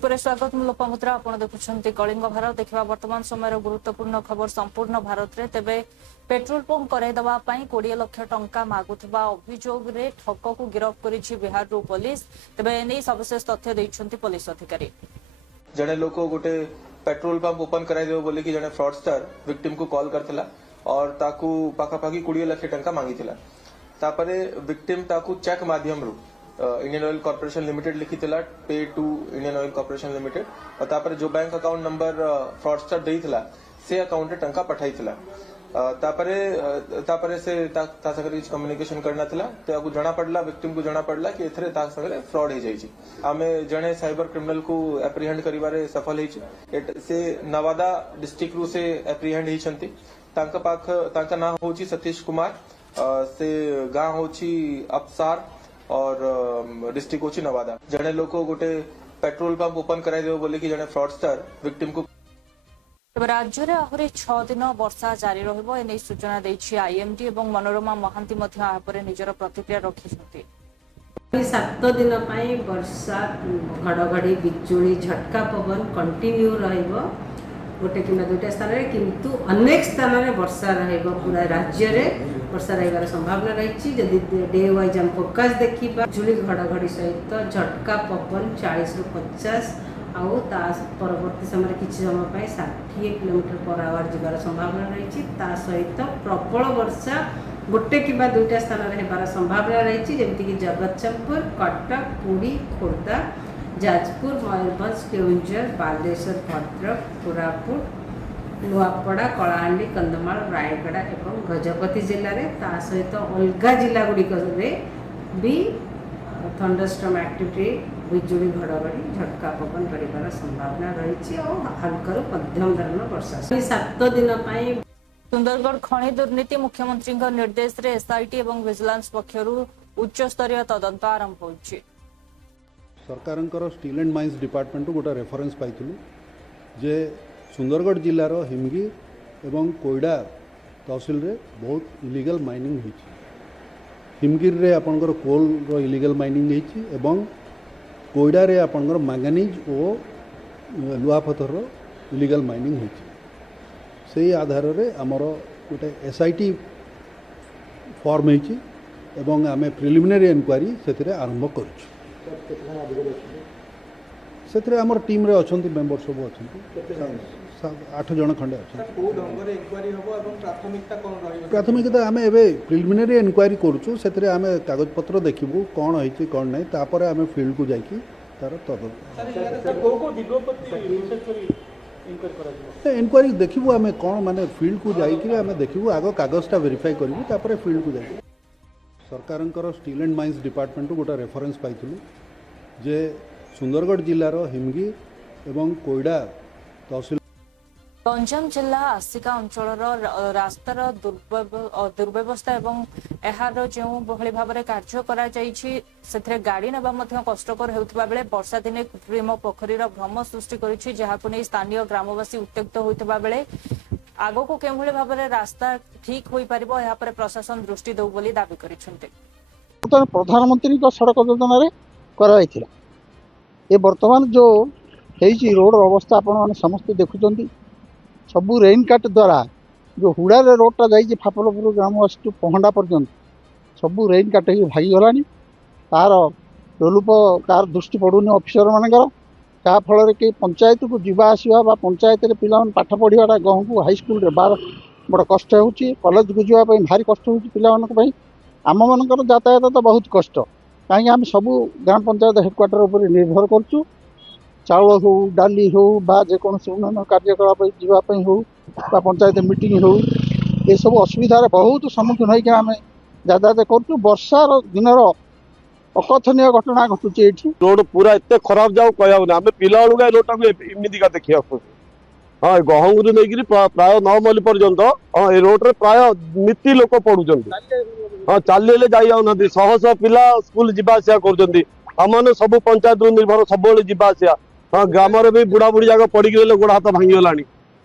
जयपुर स्वागत मु लोपामुद्रा आपण देखुछंती कलिंग भारत देखिबा वर्तमान समय गुरुत्वपूर्ण खबर संपूर्ण भारत रे तेबे पेट्रोल पंप करे दवा पई 20 लाख टंका मागुथबा अभियोग रे ठक को गिरफ्त करिछि बिहार रो पुलिस तेबे एनै सबसेस तथ्य दैछंती पुलिस अधिकारी जने लोक गोटे पेट्रोल पंप ओपन कराई देबो बोली कि जने फ्रॉडस्टर विक्टिम को कॉल करथिला और ताकू पाखापाखी 20 लाख टंका मांगीथिला तापरे विक्टिम ताकू चेक माध्यम रू इंडियन ऑयल कॉर्पोरेशन लिमिटेड लिखिथिला pay to Indian Oil Corporation Limited और तापरे जो बैंक अकाउंट नंबर फ्रॉडस्टर देइथिला से अकाउंट रे टंका पठाइथिला तापरे से ता सगरे कम्युनिकेशन करना थिला ताकू जणा पडला विक्टिम को जणा पडला कि एथरे ता सगरे फ्रॉड हे जाइछि आमे जणे साइबर क्रिमिनल को एप्रीहेंड करिवारे सफल हेछि से नवादा डिस्ट्रिक्ट रू से एप्रीहेंड हेछंती तांका नाम होछि सतीश कुमार से गांव होछि अपसार और डिस्ट्रिक्ट होछि नवादा जणे लोक गोटे पेट्रोल पंप ओपन कराई देबो बोली कि जणे फ्रॉडस्टर विक्टिम को राज्य में आहरी 6 दिन वर्षा जारी रहिबो एनै सूचना दैछि आईएमडी एवं मनोरमा महांती मध्य आपर निजर प्रतिक्रिया रखिछथि 7 दिन पई वर्षा घड़घड़ी बिजुली झटका पवन कंटिन्यू रहिबो गोटे कि दुईटा स्थान में किंतु अनेक स्थान में वर्षा रहिबो पूरा राज्य में वर्षा रहिबार संभावना रही जदि डे वाइज हम फोकस देखा बिजुली घड़घड़ी सहित झटका पवन 40 ରୁ 50 आउ परवर्ती समय किसी समय 60 किलोमीटर/आवर जीवार संभावना रही सहित प्रबल वर्षा गोटे कि दुईटा स्थान में होबार संभावना रही जमीक जगतसिंहपुर कटक पुरी खोर्धा जाजपुर मयूरभंज केउंझर बालेश्वर भद्रक कोरापुट नुआपड़ा कलाहांडी कंधमाल रायगड़ा एवं गजपति जिले में सहित अलगा जिला गुड़िक भी थंडरस्टॉर्म एक्टिविटी बिजुली घड़घड़ी झटका पवन कर संभावना रही हल्का मध्यम धरण वर्षा 7 दिन सुंदरगढ़ खनि दुर्नीति मुख्यमंत्री निर्देश रे एसआईटी एवं विजिलेंस पक्षरु उच्च स्तरीय तदंत आरंभ होछि सरकार स्टील एंड माइंस डिपार्टमेंट गोटे रेफरेन्स पाइलु जे सुंदरगढ़ जिलार हिमगी एवं कोईडा तहसिल रे बहुत इलीगल माइनिंग होइछि हिमगिर रे आपनकर कोल रो इलीगल माइनिंग होइछि एवं कोईडा रे आपनकर मैंगनीज और लुआपथर रो इलीगल माइनिंग होइछि सेही आधार रे हमर गोटे एसआईटी फॉर्म होइछि एवं आमे प्रिलिमिनरी इंक्वायरी सेथिरे आरंभ करूछु से आम टीम रे अच्छा मेम्बर सब अच्छा 8 जन खंडे अच्छा प्राथमिकता आम एवं प्रिलिमिनरी इनक्वारी करूँ से कागज पत्र देखू कौन होती कौन नहीं तापर आम फील्ड को जाकि तार इनक्वारी देखू आम कौन माने फील्ड को जाकि देखू आग कागजटा वेरीफाई करूँ तापर फील्ड को जाकि सरकार स्टील एंड माइंस डिपार्टमेंट गोटे रेफरेन्स पाइलु जे सुंदरगढ़ जिलार हिमगी एवं कोईडा तहसिल गंजाम जिला आसिका अंचल रास्तार दुर्व्यवस्था एवं एहार जो भली भाव में कार्य कर गाड़ी नेबा कष्टकर होता बेले वर्षा दिने कृत्रिम पोखरीर भ्रम सृष्टि कर स्थानीय ग्रामवासी उत्त्यक्त होता बेले आग को के भाव में रास्ता ठीक हो पार प्रशासन दृष्टि दौ बोली दाबी कर प्रधानमंत्री सड़क योजना कर वर्तमान जो रोड अवस्था आपण समस्त देखुं सबू रेन काट द्वारा जो हुड़ा रोडटा जाइए फाफलपुर ग्रामवासी टू पहंडा पर्यंत सबू रेन काट भागीगला तार लोलुप तार दृष्टि पड़ूनी अफिसर मानकर जहाँफल कि पंचायत को जीवा आसवा पंचायत पिला पाठ पढ़ाटा गाँव को हाईस्कल बार बड़ कष्ट हो कॉलेज को जावाई भारी कष्ट हो पाई आम मान यातायात तो बहुत कष्ट कहीं आम सबू ग्राम पंचायत हेडक्वार्टर उपर निर्भर करूँ चाउल हो डाली हो जेकोसी उन्नयन कार्यकलाप जावाई हो पंचायत मीटिंग हो ये सब असुविधार बहुत सम्मुखीन होकर आम यातायात करूँ वर्षार दिन अकथनीय घटना घटुचे रोड पूरा एत खराब जाऊ कहना आम पिला रोडटा एमतीका देखा हाँ गहंगुरी नहीं प्राय 9 माइल पर्यंत हाँ ये रोड रे प्राय नीति लोक पड़ुं हाँ चलिए जाना शह शह पिला स्कूल जावास कर सब पंचायत निर्भर सब जावास हाँ ग्राम भी बुढ़ा बुढ़ी जगह पड़ी गोड़ हाथ भांगीगला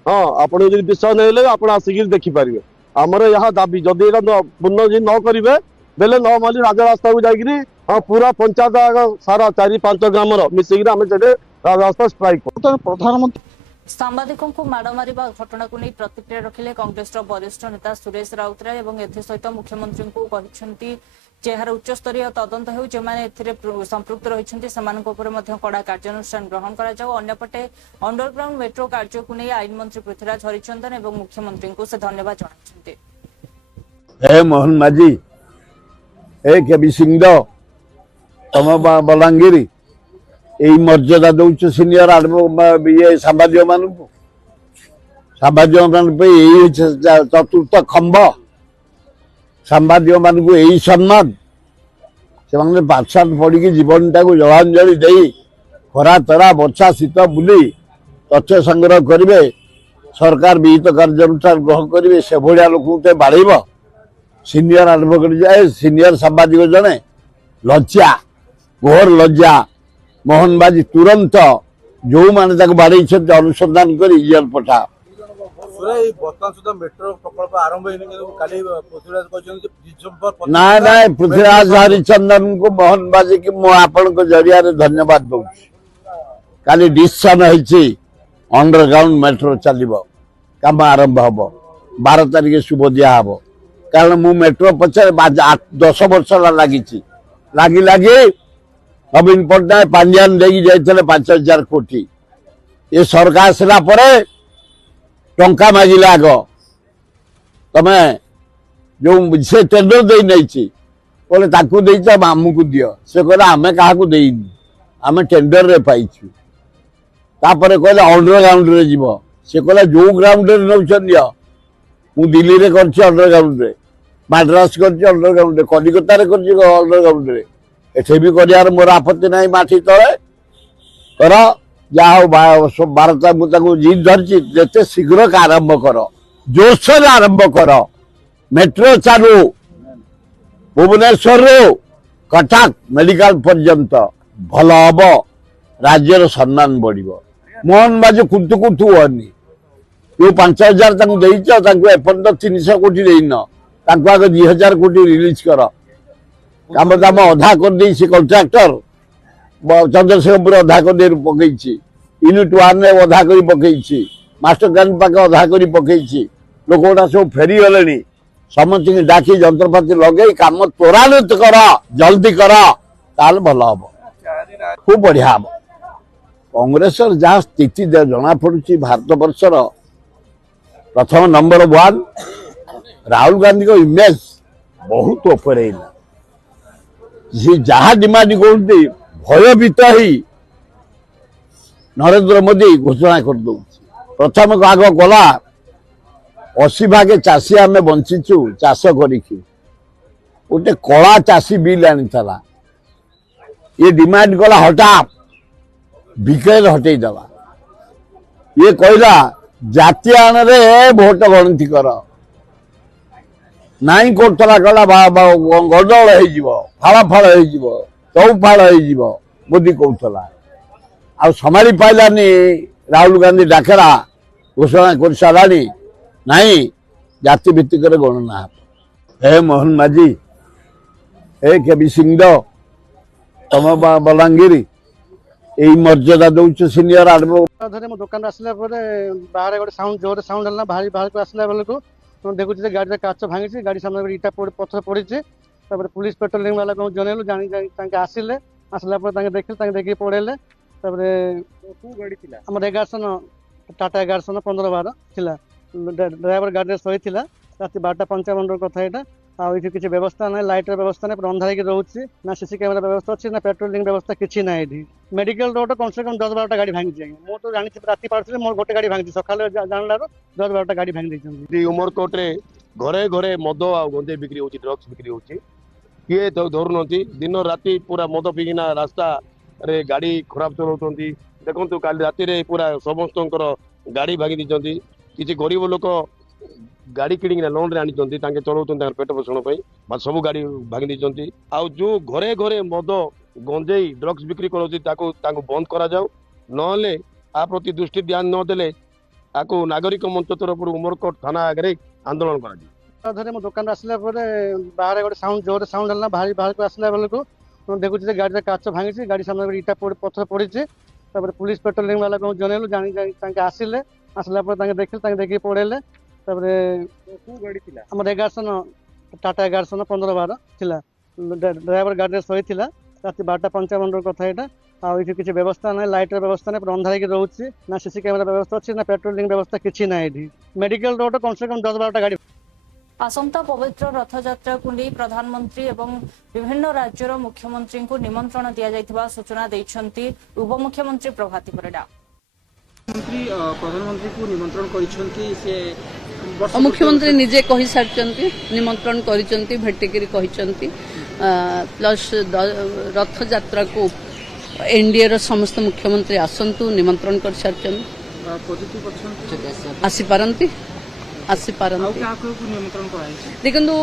हाँ आप विश्वास नहीं आप आसिक देखिपारे आमर यहाँ दाबी जदि पुनः न करेंगे बेले 9 माइल राजरास्ता को जाकि हाँ पूरा पंचायत सारा 4-5 ग्राम मिसिक रास्ता स्ट्राइक ବର୍ତ୍ତମାନ ପ୍ରଧାନମନ୍ତ୍ରୀ ସାମ୍ବାଦିକଙ୍କୁ ମାଡ଼ ମାରିବା ଘଟଣାକୁ ନେଇ ପ୍ରତିକ୍ରିୟା ରଖିଲେ କଂଗ୍ରେସର ବରିଷ୍ଠ ନେତା ସୁରେଶ ରାଉତରାୟ ଏବଂ ଏଥିସହିତ ମୁଖ୍ୟମନ୍ତ୍ରୀଙ୍କୁ କହିଛନ୍ତି ଯେ ଏହାର ଉଚ୍ଚସ୍ତରୀୟ ତଦନ୍ତ ହେଉ, ଯେଉଁମାନେ ଏଥିରେ ସମ୍ପୃକ୍ତ ରହିଛନ୍ତି ସେମାନଙ୍କ ଉପରେ ମଧ୍ୟ କଡ଼ା କାର୍ଯ୍ୟାନୁଷ୍ଠାନ ଗ୍ରହଣ କରାଯାଉ। ଅନ୍ୟପଟେ ଅଣ୍ଡରଗ୍ରାଉଣ୍ଡ ମେଟ୍ରୋ କାର୍ଯ୍ୟକୁ ନେଇ ଆଇନମନ୍ତ୍ରୀ ପୃଥ୍ୱୀରାଜ ହରିଚନ୍ଦନ ଏବଂ ମୁଖ୍ୟମନ୍ତ୍ରୀଙ୍କୁ ସେ ଧନ୍ୟବାଦ ଜଣାଇଛନ୍ତି। हे मोहन माझी हे केबी सिंह तम बलांगीर यही मर्यादा दौच सिनियर ये सांबादिक मान यही चतुर्थ खंभ सांबादिक मान यही सम्मान से पाठशाठ पढ़ी जीवन टाक जलांजलि दे खरा तरा वर्षा शीत बुली तथ्य संग्रह करेंगे सरकार विहित कार्यानुष्ठान ग्रहण करेंगे से भाया लोक बाड़ेब सीनियर एडवोकेट जाए सीनियर सांबादिक जड़े लज्जा घोर लज्जा मोहन बाजी तुरंत जो मैंने बाड़े अनुसंधान कर जेल पठा बर्तमान सुधा मेट्रो प्रकल्प आरंभ ना ना पृथ्वीराज हरिचंदन को मोहन बाजी की आपण जरिया धन्यवाद दौ काली डिसीजन होती अंडरग्राउंड मेट्रो चलो कम आरंभ हम 12 तारिख शुभ दिहब कारण मु मेट्रो पचार 10 वर्ष लगी लगी लगी नवीन पट्टनायक पांड्यान देगी जाते 5000 कोटी ये सरकार आसला टंका मागिले आग तमें जो से टेंडर दे नहीं बोले ताकू आमको दियो से कहला आम क्या आम टेंडर रे पाइछु तापर कहले अंडरग्राउंड रे जीव से कहला जो ग्राउंड रे नौछन दियो मु दिल्ली रे करछि अंडरग्राउंड रे मद्रास करछि अंडरग्राउंड रे कलिकता रे करछि अंडरग्राउंड रे एठे भी करियार मोर आपत्ति नहीं माटी तले कर जा 12 मुझे जिद धरती जिते शीघ्र आरंभ कर जोरसोर आरंभ कर मेट्रो चालू भुवनेश्वर कटक मेडिकल पर्यंत भल हम राज्यर सम्मान बढ़ मोहन बाजू कुंतु कुंतु हनी जो 5000 एपर्त 300 कोटी देन आगे 2000 कोटी रिलीज कर कम दाम अधा कर कंट्राक्टर चंद्रशेखरपुर अधा कर पकई यूनिट 1 रे अधा कर पकई मास्टर प्लान पाखे अधा कर पकई लोक गुड़ा सब फेरी गले समस्त डाकी जंत्रपाति लगे कम त्वरान्वित कर जल्दी कर ताल भल हम खूब बढ़िया हम कांग्रेस जहाँ स्थिति जना पड़ी भारत वर्षर प्रथम नंबर 1 राहुल गांधी को इमेज बहुत ऊपर सी जहाँ डिमांड करते भयभीत ही नरेंद्र मोदी घोषणा कर दौ प्रथम आग गला 80 भाग चाषी आम बंचीचु चाष गोटे कला चाषी बिल आनी ये डिमांड कला हटा विकेल हटे दला ये कहला जाति आन रे भोट गणति कर नाई करतला कहला गडल हो फाड़ फाड़ हो चौफाड़ हो मोदी कहला आ संभाली पाइलानी राहुल गांधी डाकेरा घोषणा कर सारा नहीं जाति भित्तिक गणना हे मोहन माझी हे केबी सिंह तम बलांगीर यही मर्यादा दौच सीनियर धरे मो दुकान आसला बाहर गोटे साउंड जोर साउंड है बाहर बाहर को आसला बेलू देखुँ गाड़ी काच भांगी गाड़ी सामने इटा पथर पड़ी पुलिस पेट्रोलिंग वाला को जनइलु जानी आसिले आसला देखिले देखिए पड़ेले आम 1100 टाटा 1100 15-12 थिला ड्राइवर गाड़ी सही रात 12:55 कथा यहाँ आठ किसी व्यवस्था ना लाइटर व्यवस्था ना अंधार रोचे ना सीसी कैमेरा व्यवस्था अच्छी ना पेट्रोलिंग व्यवस्था किसी ना ये मेडिकल रोड कम से कम 10-12 गाड़ी भांगी मुझे तो जानी राति पार्टी मोर गोटे गाड़ी भांगी सका जानला 10-12 गाड़ी भांगी उमरकोट रे घरे घरे मद आ गंजे बिक्री होची ड्रग्स बिक्री होची किए धरुन दिन राति पूरा मद पिकिना रास्ता रे गाड़ी खराब चलाउछंती देखंतु काली राति रे पूरा समस्त गाड़ी भांगी दीचंती किसी गरीब लोक गाड़ी किणी लोन रे आनी चलाउछंती पेट पोषण सब गाड़ी भांगी दीचंती आ जो घरे घरे मद गंजेई ड्रग्स बिक्री करोची बंद करा जाऊ नहले आ प्रति दृष्टि ध्यान नदेले आको नागरिक मंच तरफ उमरकोट थाना आगे आंदोलन करा धरे मो दुकान आसला बाहर गोटे साउंड जोर साउंड है बाहर बाहर को आसला बेलू देखुँ गाड़ी काच भांगी गाड़ी सामने इटा पथर पड़ी तापर पुलिस पेट्रोलिंग वाला को जनैलु जानी तांके आसिले आसला पर तांके देखिल तांके देखि पड़ेले तापर को गाड़ी थिला हमर 1100 टाटा 1115 थिला ड्राइवर गाड़ी सही थिला राति 12:55 कथा एटा आ इठी किछि व्यवस्था नै लाइट रे व्यवस्था नै अंधारे के रहउछि ना सीसी कैमरा व्यवस्था अछि ना पेट्रोलिंग व्यवस्था किछि नै एठी मेडिकल रोड कम से कम 10-12 गाड़ी आसंता पवित्र रथयात्रा को नहीं प्रधानमंत्री एवं विभिन्न राज्यर मुख्यमंत्री को निमंत्रण दिया जायथिबा सूचना दैछंती उपमुख्यमंत्री प्रभाती परिडा। प्रधानमंत्री को निमंत्रण करिसंती से मुख्यमंत्री निजे कहि सारचंती निमंत्रण करिसंती भेटिकिरी कहिसंती प्लस रथ यात्रा को एनडीए रो समस्त मुख्यमंत्री आसंतु निमंत्रण कर सारचंती पॉजिटिव अछंती आसी पारंती देखो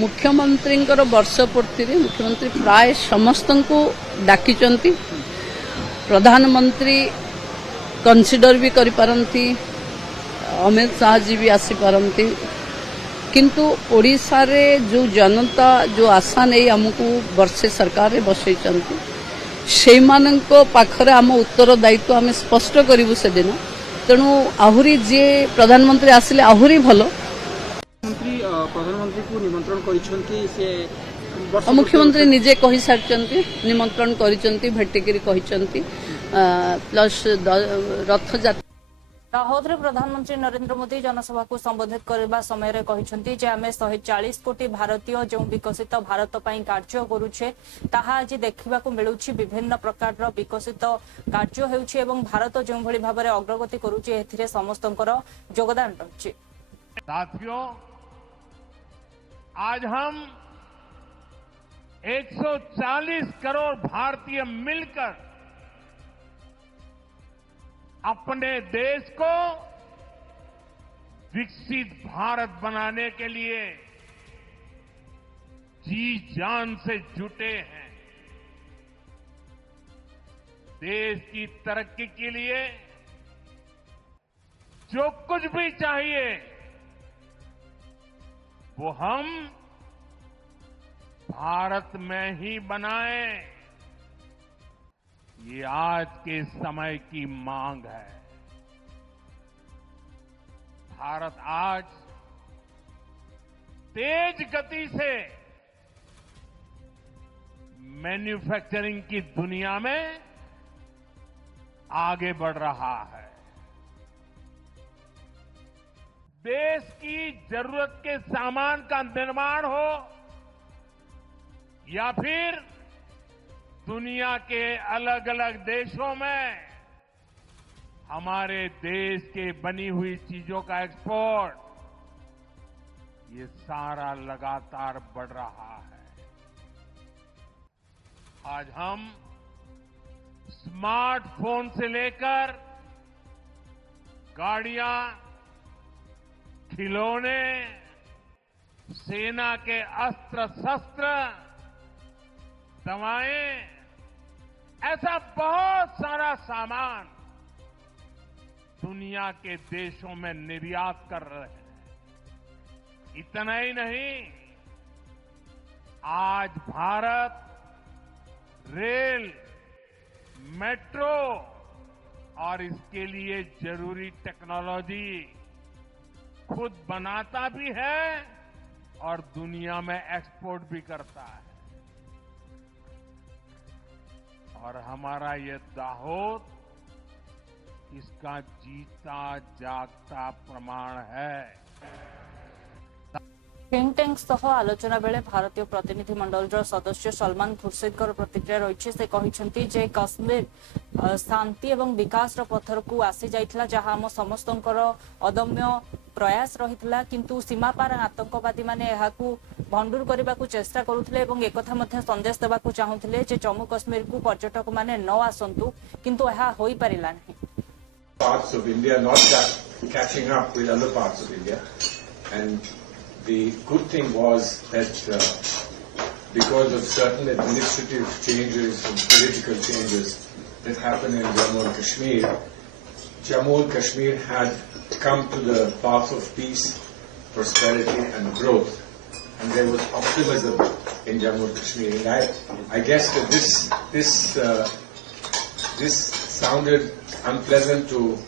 मुख्यमंत्री वर्ष पूर्ति मुख्यमंत्री प्राय समस्त को डाकी प्रधानमंत्री कंसीडर भी करि पारंती अमित शाह जी भी आसी पारंती किंतु ओडिशा रे जो जनता जो आशा नहीं हमको वर्षे सरकार बसई से पाखरे आम उत्तरदायित्व आम स्पष्ट करूँ से दिन तेणु आहुरी जे प्रधानमंत्री आसिले आहुरी भलो प्रधानमंत्री को निमंत्रण करिसंती से मुख्यमंत्री निजे कहि सारचंती निमंत्रण करिसंती भेटिकिरी कहिसंती प्लस रथ यात्रा दाहोदरे प्रधानमंत्री नरेंद्र मोदी जनसभा को संबोधित करबा समय रे कहिसंती जे आमे 140 कोटी भारतीय जो विकसित भारत पई कार्य करूछे ताहा आज देखिबा को मिलुछि विभिन्न प्रकार रो विकसित कार्य हेउछि एवं भारत जो भली भाबरे अग्रगति करूछि एथिरे समस्तंकर योगदान रहछि। साथियों आज हम 140 करोड़ भारतीय मिलकर अपने देश को विकसित भारत बनाने के लिए जी जान से जुटे हैं। देश की तरक्की के लिए जो कुछ भी चाहिए वो हम भारत में ही बनाएं, ये आज के समय की मांग है। भारत आज तेज गति से मैन्युफैक्चरिंग की दुनिया में आगे बढ़ रहा है। देश की जरूरत के सामान का निर्माण हो या फिर दुनिया के अलग अलग देशों में हमारे देश के बनी हुई चीजों का एक्सपोर्ट, ये सारा लगातार बढ़ रहा है। आज हम स्मार्टफोन से लेकर गाड़ियां, खिलौने, सेना के अस्त्र शस्त्र, दवाएं, ऐसा बहुत सारा सामान दुनिया के देशों में निर्यात कर रहे हैं। इतना ही नहीं, आज भारत रेल, मेट्रो और इसके लिए जरूरी टेक्नोलॉजी खुद बनाता भी है और दुनिया में एक्सपोर्ट भी करता है। और हमारा ये दाहोद इसका जीता जागता प्रमाण है। थिंक टैंक सह आलोचना बेले भारतीय प्रतिनिधि मंडल सदस्य सलमान खुर्शीद प्रतिक्रिया रही से कहते जे कश्मीर शांति एवं विकास पथर को आसी जाइथिला जहां हम समस्तंकर अदम्य प्रयास रहितला किंतु सीमा पार आतंकवादी माने एहाकू भंडूर करने को चेष्टा करुथिले एवं एकथा मध्य संदेश देबा को चाहुथिले जे जम्मू कश्मीर को पर्यटक माने न आसंतु किंतु एहा होई परिला नहीं। Parts of India not catching up with other parts of India, and the good thing was that because of certain administrative changes and political changes that happened in Jammu and Kashmir, Jammu and Kashmir had come to the path of peace, prosperity and growth, and there was optimism in Jammu and Kashmir. And I guess that this this sounded unpleasant to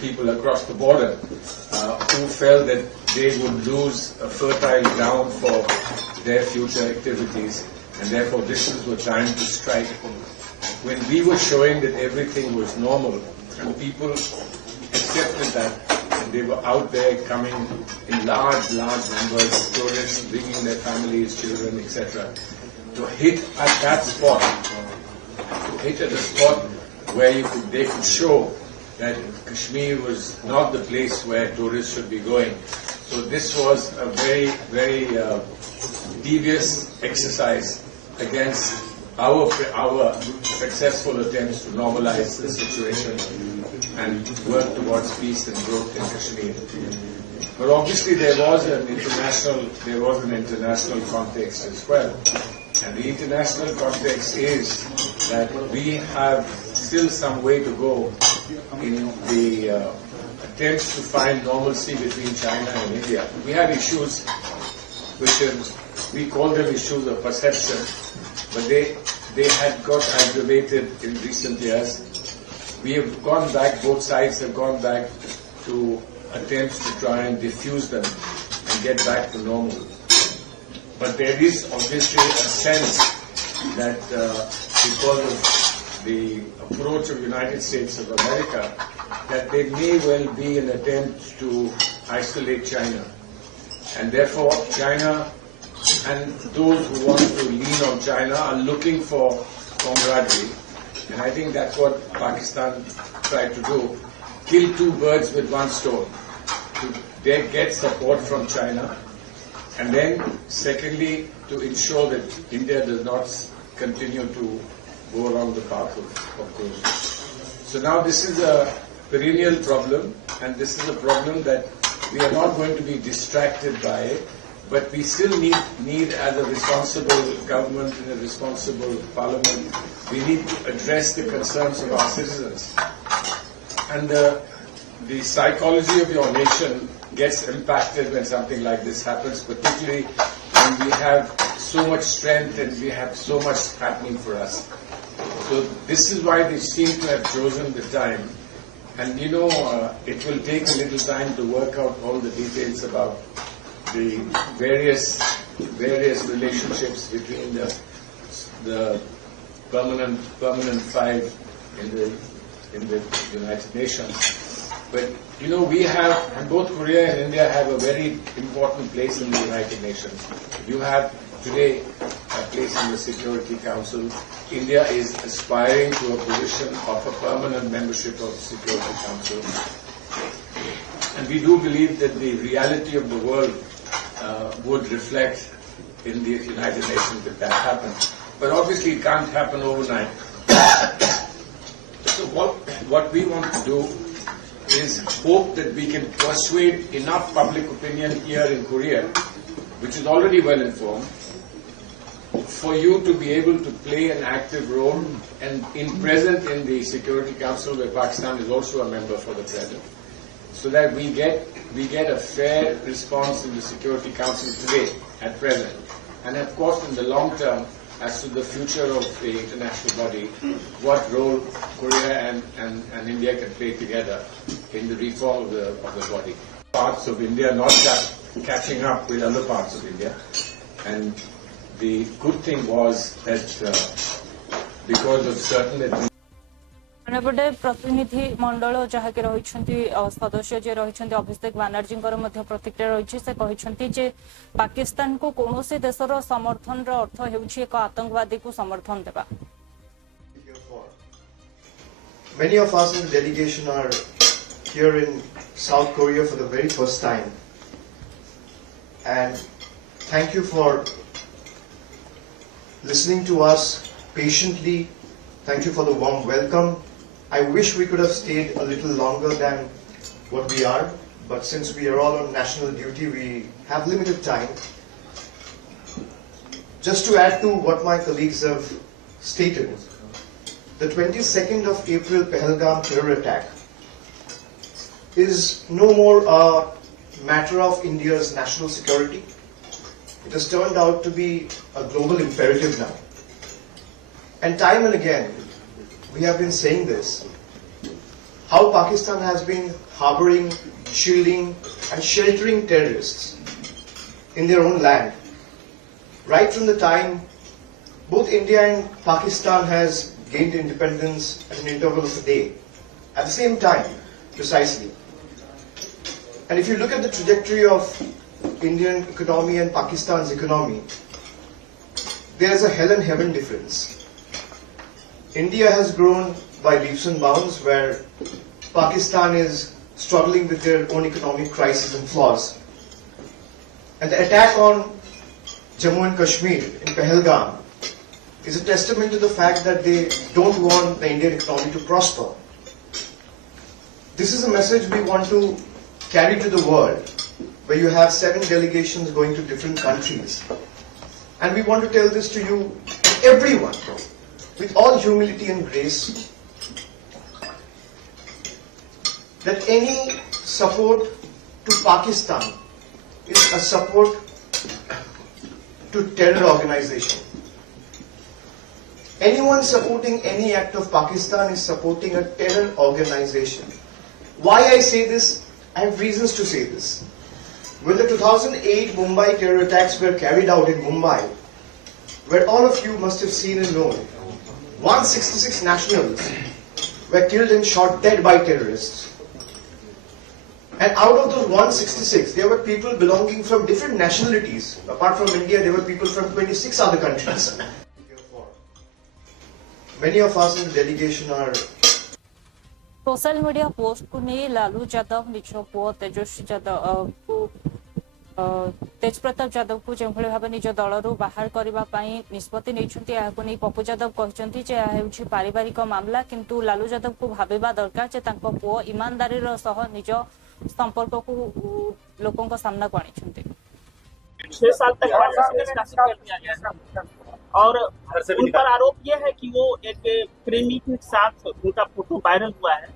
people across the border who felt that they would lose a fertile ground for their future activities, and therefore this is the time to strike. When we were showing that everything was normal and people accepted that, and they were out there coming in large numbers, tourists bringing their families, children, etc., to hit at that spot, to hit at a spot where they could show that Kashmir was not the place where tourists should be going. So this was a very, very devious exercise against our successful attempts to normalize the situation and work towards peace and growth in Kashmir. But obviously there was an international context as well. And the international context is that we have still some way to go in the attempts to find normalcy between China and India. We have issues which we call them issues of perception, but they had got aggravated in recent years. We have gone back, both sides have gone back to attempts to try and diffuse them and get back to normal. But there is obviously a sense that because of the approach of the United States of America, that there may well be an attempt to isolate China. And therefore China and those who want to lean on China are looking for camaraderie. And I think that's what Pakistan tried to do. Kill two birds with one stone. To get support from China. And then, secondly, to ensure that India does not continue to go along the path of growth. So now this is a perennial problem, and this is a problem that we are not going to be distracted by it, but we still need as a responsible government and a responsible parliament, we need to address the concerns of our citizens. And the psychology of your nation gets impacted when something like this happens, particularly when we have so much strength and we have so much happening for us. So this is why they seem to have chosen the time. And it will take a little time to work out all the details about the various relationships between the permanent five in the United Nations. But we have, and both Korea and India have a very important place in the United Nations. You have today a place in the Security Council. India is aspiring to a position of a permanent membership of the Security Council. And we do believe that the reality of the world would reflect in the United Nations if that happens. But obviously it can't happen overnight. So what we want to do is hope that we can persuade enough public opinion here in Korea, which is already well informed, for you to be able to play an active role and present in the Security Council, where Pakistan is also a member for the present, so that we get a fair response in the Security Council today at present, and of course in the long term as to the future of the international body, what role Korea and India can play together in the reform of the body. Parts of India not catching up with other parts of India, and the good thing was that because of certain अन्यपटे प्रतिनिधि मंडल जहाँकि सदस्य जे रही अभिषेक बानर्जी प्रतिक्रिया रही से कहते पाकिस्तान को कौन देशर समर्थन अर्थ होउछि एक आतंकवादी को समर्थन देबा. Many of us in the delegation are here in South Korea for the very first time, and thank you for listening to us patiently. Thank you for the warm welcome. I wish we could have stayed a little longer than what we are, but since we are all on national duty, we have limited time. Just to add to what my colleagues have stated, the 22nd of April Pahalgam terror attack is no more a matter of India's national security. It has turned out to be a global imperative now. And time and again, we have been saying this, how Pakistan has been harboring, shielding and sheltering terrorists in their own land. Right from the time both India and Pakistan has gained independence at an interval of a day, at the same time, precisely. And if you look at the trajectory of Indian economy and Pakistan's economy, there is a hell and heaven difference. India has grown by leaps and bounds, where Pakistan is struggling with their own economic crisis and flaws. And the attack on Jammu and Kashmir in Pahalgam is a testament to the fact that they don't want the Indian economy to prosper. This is a message we want to carry to the world, where you have 7 delegations going to different countries. And we want to tell this to you, everyone, with all humility and grace, that any support to Pakistan is a support to terror organization. Anyone supporting any act of Pakistan is supporting a terror organization. Why I say this? I have reasons to say this. When the 2008 Mumbai terror attacks were carried out in Mumbai, where all of you must have seen and known, 166 nationals were killed and shot dead by terrorists. And out of those 166, there were people belonging from different nationalities. Apart from India, there were people from 26 other countries. Many of us in the delegation are social media post को नहीं लालू यादव निज पुओ तेजस्वी यादव तेज प्रताप यादव को जो भाव निज दलू बाहर करने निष्पत्ति नहीं पप्पू यादव कहते पारिवारिक मामला किंतु लालू यादव को भाविबा दरकार जे पुओ ईमानदारी निज संपर्क को लोकों सामना को आनी 6 साल तक निष्कासित कर दिया गया और उन पर आरोप यह है कि वो एक प्रेमी के साथ उनका फोटो वायरल हुआ है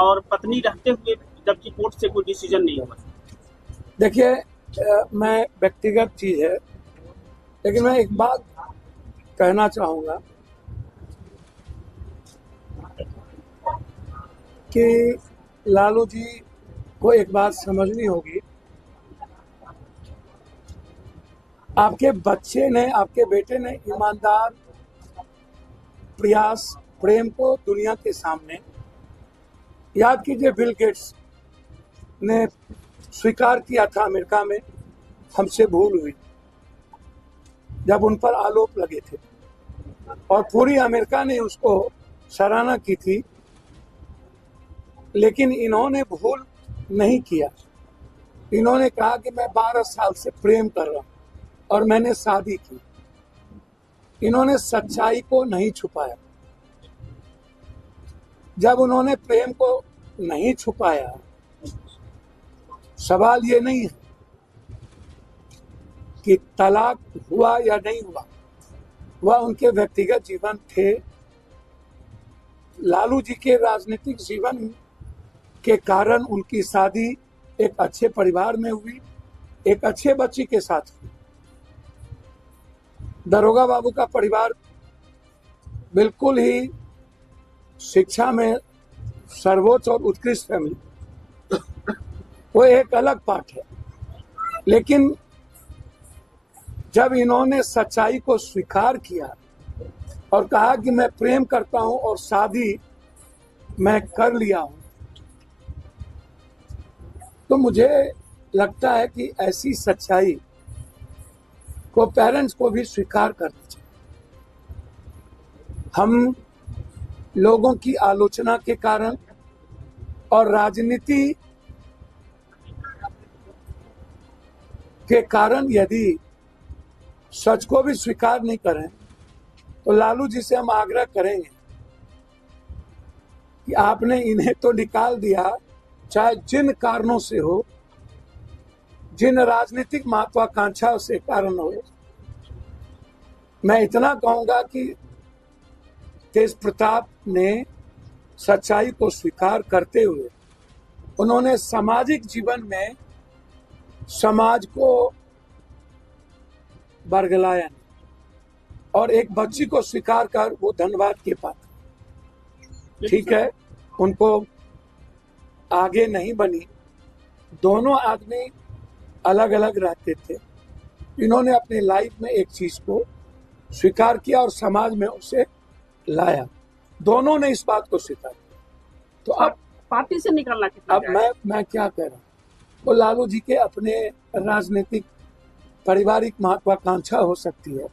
और पत्नी रहते हुए जबकि कोर्ट से कोई डिसीजन नहीं हुआ। देखिए, मैं व्यक्तिगत चीज है, लेकिन मैं एक बात कहना चाहूंगा कि लालू जी को एक बात समझनी होगी। आपके बच्चे ने, आपके बेटे ने ईमानदार प्रयास प्रेम को दुनिया के सामने, याद कीजिए बिल गेट्स ने स्वीकार किया था अमेरिका में, हमसे भूल हुई जब उन पर आरोप लगे थे और पूरी अमेरिका ने उसको सराहना की थी, लेकिन इन्होंने भूल नहीं किया। इन्होंने कहा कि मैं 12 साल से प्रेम कर रहा हूं और मैंने शादी की। इन्होंने सच्चाई को नहीं छुपाया। जब उन्होंने प्रेम को नहीं छुपाया, सवाल ये नहीं है कि तलाक हुआ या नहीं हुआ, वह उनके व्यक्तिगत जीवन थे। लालू जी के राजनीतिक जीवन के कारण उनकी शादी एक अच्छे परिवार में हुई, एक अच्छे बच्ची के साथ हुई। दरोगा बाबू का परिवार बिल्कुल ही शिक्षा में सर्वोच्च और उत्कृष्ट फैमिली, वो एक अलग पाठ है। लेकिन जब इन्होंने सच्चाई को स्वीकार किया और कहा कि मैं प्रेम करता हूं और शादी मैं कर लिया हूं, तो मुझे लगता है कि ऐसी सच्चाई को पेरेंट्स को भी स्वीकार करना चाहिए। हम लोगों की आलोचना के कारण और राजनीति के कारण यदि सच को भी स्वीकार नहीं करें, तो लालू जी से हम आग्रह करेंगे कि आपने इन्हें तो निकाल दिया, चाहे जिन कारणों से हो, जिन राजनीतिक महत्वाकांक्षा से कारण हो। मैं इतना कहूंगा कि तेज प्रताप ने सच्चाई को स्वीकार करते हुए उन्होंने सामाजिक जीवन में समाज को बरगलाया और एक बच्ची को स्वीकार कर वो धन्यवाद के पात्र। ठीक है, उनको आगे नहीं बनी। दोनों आदमी अलग अलग रहते थे, इन्होंने अपनी लाइफ में एक चीज को स्वीकार किया और समाज में उसे लाया। दोनों ने इस बात को स्वीकार किया। तो अब पार्टी से निकलना कितना अब मैं क्या कह रहा हूँ, वो लालू जी के अपने राजनीतिक पारिवारिक महत्वाकांक्षा हो सकती है।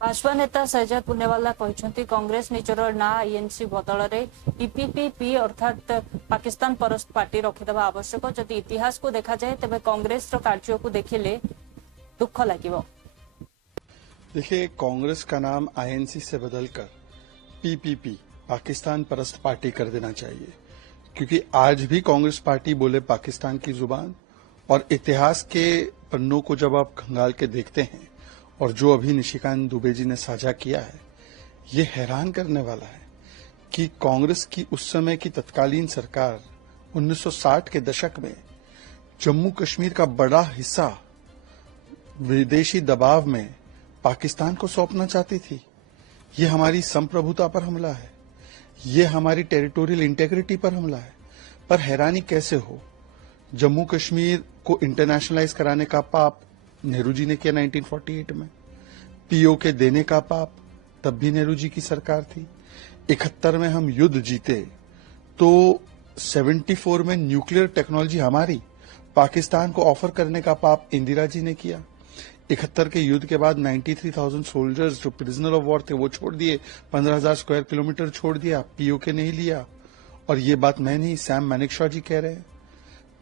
भाजपा नेता शहजाद पुनेवाला कहते कांग्रेस निजर ना आईएनसी बदल में पीपीपी अर्थात पाकिस्तान परस्त पार्टी रखिदेवा आवश्यक। जदि इतिहास को देखा जाए तेज कांग्रेस कार्य को देखिले दुख लगे। देखिए, कांग्रेस का नाम आईएनसी से बदलकर पीपीपी पाकिस्तान परस्त पार्टी कर देना चाहिए, क्योंकि आज भी कांग्रेस पार्टी बोले पाकिस्तान की जुबान। और इतिहास के पन्नों को जब आप खंगाल के देखते हैं और जो अभी निशिकांत दुबे जी ने साझा किया है, ये हैरान करने वाला है कि कांग्रेस की उस समय की तत्कालीन सरकार 1960 के दशक में जम्मू कश्मीर का बड़ा हिस्सा विदेशी दबाव में पाकिस्तान को सौंपना चाहती थी। ये हमारी संप्रभुता पर हमला है, ये हमारी टेरिटोरियल इंटेग्रिटी पर हमला है। पर हैरानी कैसे हो, जम्मू कश्मीर को इंटरनेशनलाइज कराने का पाप नेहरू जी ने किया 1948 में, पीओके देने का पाप तब भी नेहरू जी की सरकार थी। 71 में हम युद्ध जीते तो 74 में न्यूक्लियर टेक्नोलॉजी हमारी पाकिस्तान को ऑफर करने का पाप इंदिरा जी ने किया। 71 के युद्ध के बाद 93,000 सोल्जर्स जो प्रिजनर ऑफ वॉर थे वो छोड़ दिए, 15,000 स्क्वायर किलोमीटर छोड़ दिया, पीओके नहीं लिया। और ये बात मैं नहीं, सैम मानेकशॉ जी कह रहे हैं।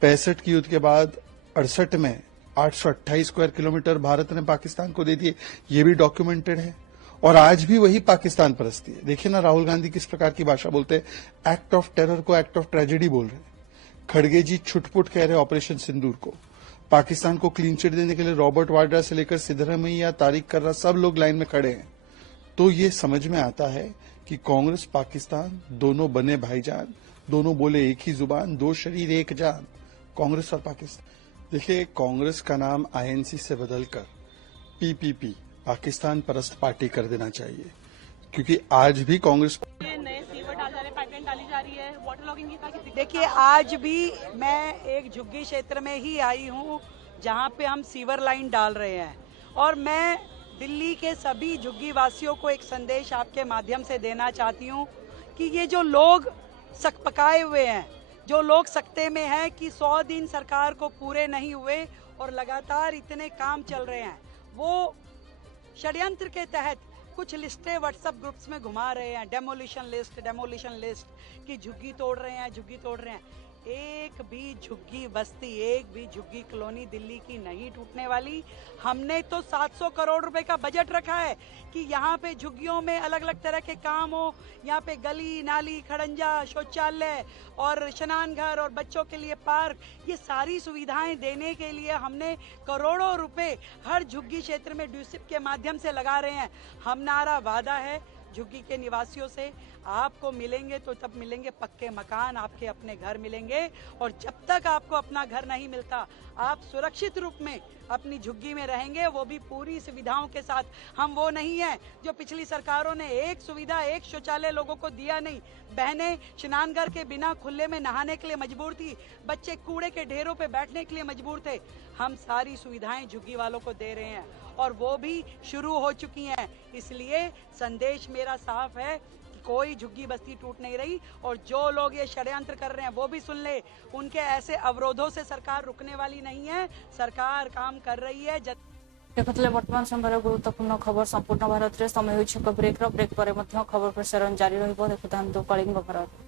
65 के युद्ध के बाद 68 में 828 स्क्वायर किलोमीटर भारत ने पाकिस्तान को दे दिए, ये भी डॉक्यूमेंटेड है। और आज भी वही पाकिस्तान परस्ती है। देखिए ना, राहुल गांधी किस प्रकार की भाषा बोलते हैं, एक्ट ऑफ टेरर को एक्ट ऑफ ट्रेजेडी बोल रहे हैं। खड़गे जी छुटपुट कह रहे ऑपरेशन सिंदूर को। पाकिस्तान को क्लीन चिट देने के लिए रॉबर्ट वाड्रा से लेकर सिद्धरमैया, तारिक कर्रा सब लोग लाइन में खड़े हैं। तो ये समझ में आता है कि कांग्रेस पाकिस्तान दोनों बने भाईजान, दोनों बोले एक ही जुबान, दो शरीर एक जान, कांग्रेस और पाकिस्तान। देखिए, कांग्रेस का नाम आईएनसी से बदलकर पीपीपी पाकिस्तान परस्त पार्टी कर देना चाहिए, क्योंकि आज भी कांग्रेस नए सीवर पाइपलाइन डाली जा रही है, वाटर लॉगिंग की। देखिए, आज भी मैं एक झुग्गी क्षेत्र में ही आई हूँ जहाँ पे हम सीवर लाइन डाल रहे हैं। और मैं दिल्ली के सभी झुग्गी वासियों को एक संदेश आपके माध्यम से देना चाहती हूँ कि ये जो लोग सकपकाए हुए हैं, जो लोग सकते में हैं कि 100 दिन सरकार को पूरे नहीं हुए और लगातार इतने काम चल रहे हैं, वो षड्यंत्र के तहत कुछ लिस्टें व्हाट्सएप ग्रुप्स में घुमा रहे हैं, डेमोलिशन लिस्ट की झुग्गी तोड़ रहे हैं, झुग्गी तोड़ रहे हैं। एक भी झुग्गी बस्ती, एक भी झुग्गी कॉलोनी दिल्ली की नहीं टूटने वाली। हमने तो 700 करोड़ रुपए का बजट रखा है कि यहाँ पे झुग्गियों में अलग अलग तरह के काम हो, यहाँ पे गली नाली, खड़ंजा, शौचालय और स्नान घर और बच्चों के लिए पार्क, ये सारी सुविधाएं देने के लिए हमने करोड़ों रुपए हर झुग्गी क्षेत्र में ड्यूसिप के माध्यम से लगा रहे हैं। हमारा वादा है झुग्गी के निवासियों से, आपको मिलेंगे तो तब मिलेंगे पक्के मकान, आपके अपने घर मिलेंगे। और जब तक आपको अपना घर नहीं मिलता, आप सुरक्षित रूप में अपनी झुग्गी में रहेंगे, वो भी पूरी सुविधाओं के साथ। हम वो नहीं है जो पिछली सरकारों ने एक सुविधा, एक शौचालय लोगों को दिया नहीं। बहनें स्नानघर के बिना खुले में नहाने के लिए मजबूर थी, बच्चे कूड़े के ढेरों पे बैठने के लिए मजबूर थे। हम सारी सुविधाएं झुग्गी वालों को दे रहे हैं और वो भी शुरू हो चुकी हैं। इसलिए संदेश मेरा साफ है कि कोई झुग्गी बस्ती टूट नहीं रही। और जो लोग ये षड्यंत्र कर रहे हैं वो भी सुन ले, उनके ऐसे अवरोधों से सरकार रुकने वाली नहीं है। सरकार काम कर रही है। देखुले वर्तमान समय गुरुत्वपूर्ण खबर संपूर्ण भारत में समय ब्रेक पर खबर प्रसारण जारी रहिबो। देखुता कलिंग भारत।